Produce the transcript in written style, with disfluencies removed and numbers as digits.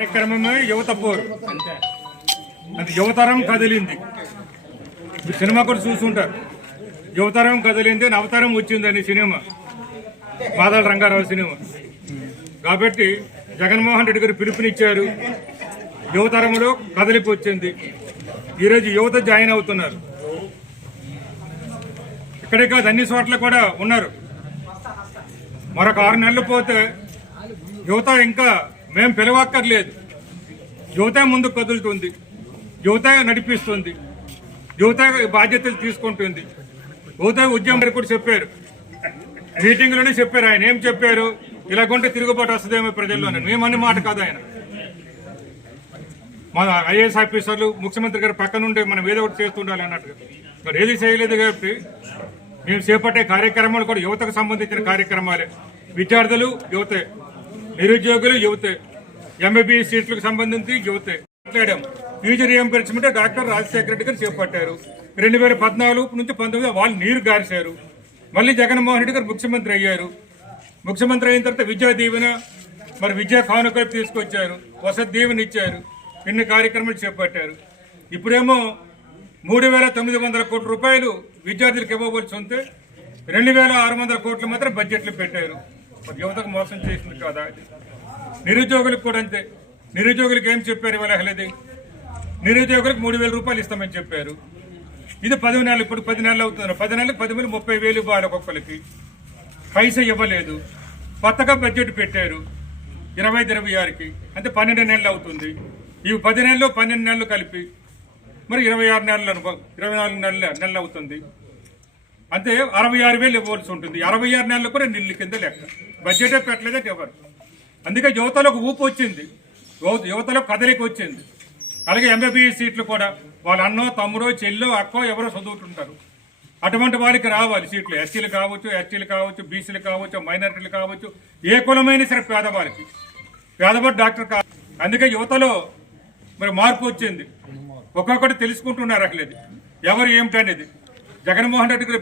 కార్యక్రమమే యువత పోరు. అది యువతరం కదిలింది. సినిమా కూడా చూసుంటారు. యువతరం కదిలింది, నవతరం వచ్చిందని సినిమా, బాదల రంగారావు సినిమా. కాబట్టి జగన్మోహన్ రెడ్డి గారు పిలుపునిచ్చారు. యువతరంలో కదలికి వచ్చింది. ఈరోజు యువత జాయిన్ అవుతున్నారు. ఇక్కడే కాదు, అన్ని చోట్ల కూడా ఉన్నారు. మరొక 6 నెలలు పోతే యువత ఇంకా మేము పిలవక్కర్లేదు. యువత ముందుకు కదులుతుంది, యువత నడిపిస్తుంది, యువత బాధ్యతలు తీసుకుంటుంది. యువత ఉద్యమం కూడా చెప్పారు, మీటింగ్లోనే చెప్పారు. ఆయన ఏం చెప్పారు? ఇలాగొంటే తిరుగుబాటు వస్తుందేమో ప్రజల్లోనే. మేమన్ని మాట కాదు ఆయన. మన ఐఏఎస్ ఆఫీసర్లు ముఖ్యమంత్రి గారు పక్క నుండి మనం ఏదో ఒకటి చేస్తుండాలి అన్నట్టుగా. మరి ఏది చేయలేదు. కాబట్టి మేము చేపట్టే కార్యక్రమాలు కూడా యువతకు సంబంధించిన కార్యక్రమాలే. విద్యార్థులు యువతే, నిరుద్యోగులు యువతే, ఎంబీబీఎస్ సీట్లకు సంబంధించి యువతే. మాట్లాడాం. Fee reimbursement doctor Rajasekhara Reddy గారు చేపట్టారు. 2014 నుంచి 19 వాళ్ళు నీరు గారిశారు. మళ్ళీ జగన్మోహన్ రెడ్డి గారు ముఖ్యమంత్రి అయ్యారు. ముఖ్యమంత్రి అయిన తర్వాత విద్యా దీవెన, మరి విద్యా కానుక తీసుకొచ్చారు, వసతి దీవెన ఇచ్చారు. ఇన్ని కార్యక్రమాలు చేపట్టారు. ఇప్పుడేమో 3,900 కోట్ల రూపాయలు విద్యార్థులకు ఇవ్వవలసి ఉంటే 2,600 కోట్లు మాత్రం బడ్జెట్లు పెట్టారు. మరి యువతకు మోసం చేసింది కదా. నిరుద్యోగులకు కూడా అంతే. నిరుద్యోగులకు ఏం చెప్పారు? ఇవాళ అసలు నిరుద్యోగులకు 3,000 రూపాయలు ఇస్తామని చెప్పారు. ఇది 10 నెలలు. ఇప్పుడు 10 నెలలు అవుతున్నారు. 10 నెలలకు 10,030,000 ఇవ్వాలి ఒక్కొక్కరికి. పైసా ఇవ్వలేదు. కొత్తగా బడ్జెట్ పెట్టారు 25-26కి. అంటే 12 నెలలు అవుతుంది. ఇవి 10 నెలలు 12 నెలలు కలిపి మరి 26 నెలలు అనుకో, 24 నెలలు అవుతుంది. అంతే 66,000 ఇవ్వాల్సి ఉంటుంది. 66 నెలలు కూడా నిల్లు కింద లెక్క. బడ్జెటే పెట్టలేదే ఎవరు. అందుకే యువతలకు ఊపు వచ్చింది, యువతలో కదలికి వచ్చింది. అలాగే ఎంబీబీఎస్ సీట్లు కూడా వాళ్ళ అన్నో తమ్ముడో చెల్లో అక్కో ఎవరో చదువుతుంటారు. అటువంటి వారికి రావాలి సీట్లు. ఎస్సీలు కావచ్చు, ఎస్టీలు కావచ్చు, బీసీలు కావచ్చు, మైనారిటీలు కావచ్చు, ఏ కులమైన సరే పేదవారికి. పేదవాడు డాక్టర్ కావచ్చు. అందుకే యువతలో మరి మార్పు వచ్చింది. ఒక్కొక్కటి తెలుసుకుంటున్నారు. అసలు ఎవరు ఏమిటనేది జగన్మోహన్ రెడ్డి గారు